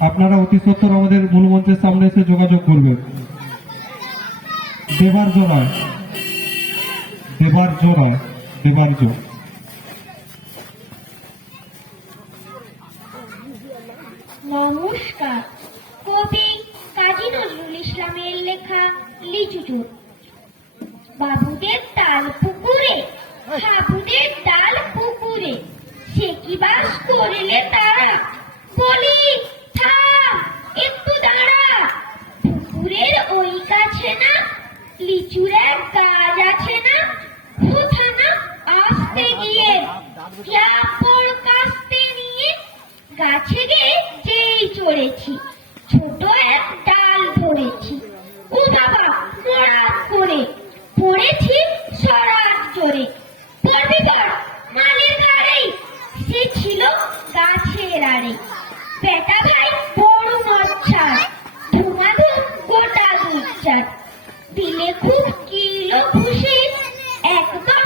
আপনারা অতি সত্তর আমাদের মূলমন্ত্রের সামনে এসে যোগাযোগ করবেন। দেবার জোড়ায় দেবার জোড়ায় দেবার জো। নমস্কার। কবি কাজী নজরুল ইসলামের লেখা লিচুচুর বাবুদের তাল পুকুরে হাবুদের ডাল পুকুরে সে কি বাস করলে তারা বলি থাম একটু দাঁড়া পুকুরের ওই কাছে না লিচুর এক গাছ আছে না কোথা না আসতে গিয়ে কাপড় কাস্তে নিয়ে গাছে গিয়ে যেই চড়েছি। ছোট এক ডাল ধরেছি। ও বাবা মরাত করে পড়েছি সরাত জোরে। পড়বি পড় মালের ঘাড়েই, সে ছিল গাছের আড়ে। বেটা ভাই বড় মচ্ছার, ধুমাধুম গোটা দুচ্চার দিলে খুব কিলো খুশি একদম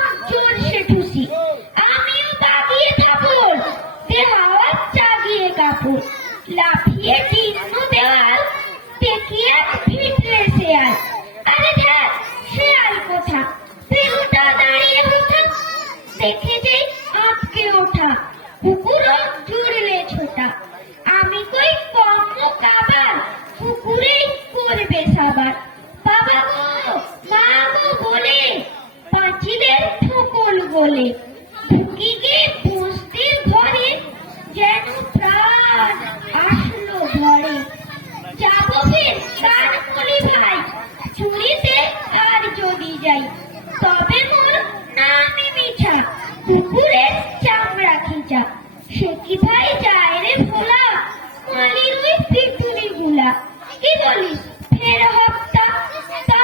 দেখে যে আটকে ওঠা। কুকুরও কুকুরের চামড়া খিচা। সে কি ভাই যায় রে ভোলা? মালির ওই গুলা কি বলিস? ফের হপ্তা তা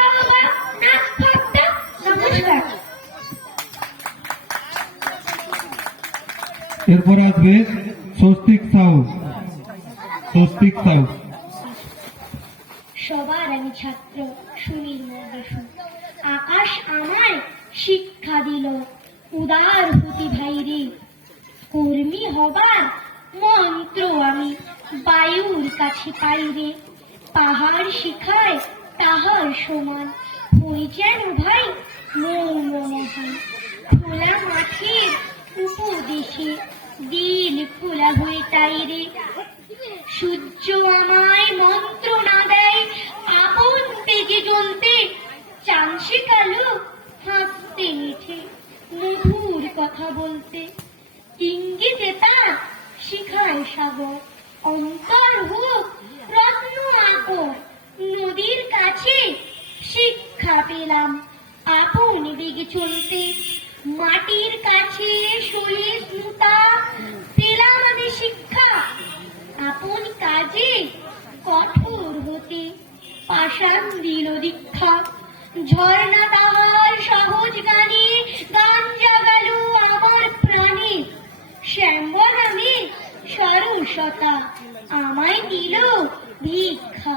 নাক ফাপ্তা নমস্কার। এরপরে আসবে স্বস্তিক সাউ স্বস্তিক সাউ সবার আমি ছাত্র সুনীল মর্দসু আকাশ আমায় শিক্ষা দিল। উদার হতি ভাইরে, কর্মী হবার মন্ত্র আমি বায়ুর কাছে পাইরে পাহাড় শিখায় তাহার সমান হই যেন ভাই মোর মনে হয় খোলা মাঠের উপদেশে দিল খোলা হয়ে তাইরে সূর্য আমায় মন্ত্র না দেয়, আপন তেজে জ্বলতে চান কালো হাসতে মিঠে। মধুর কথা বলতে। ইঙ্গিতে তা শিখায় সাগর। অন্তর হোক, রত্ন আকর, নদীর কাছে শিক্ষা পেলাম আপন বেগে চলতে। মাটির কাছে সহিষ্ণুতা পেলাম আমি শিক্ষা। আপন কাজে কঠোর হতে পাষাণ দিল দীক্ষা। ঝর্ণা আমায় দিল ভিক্ষা।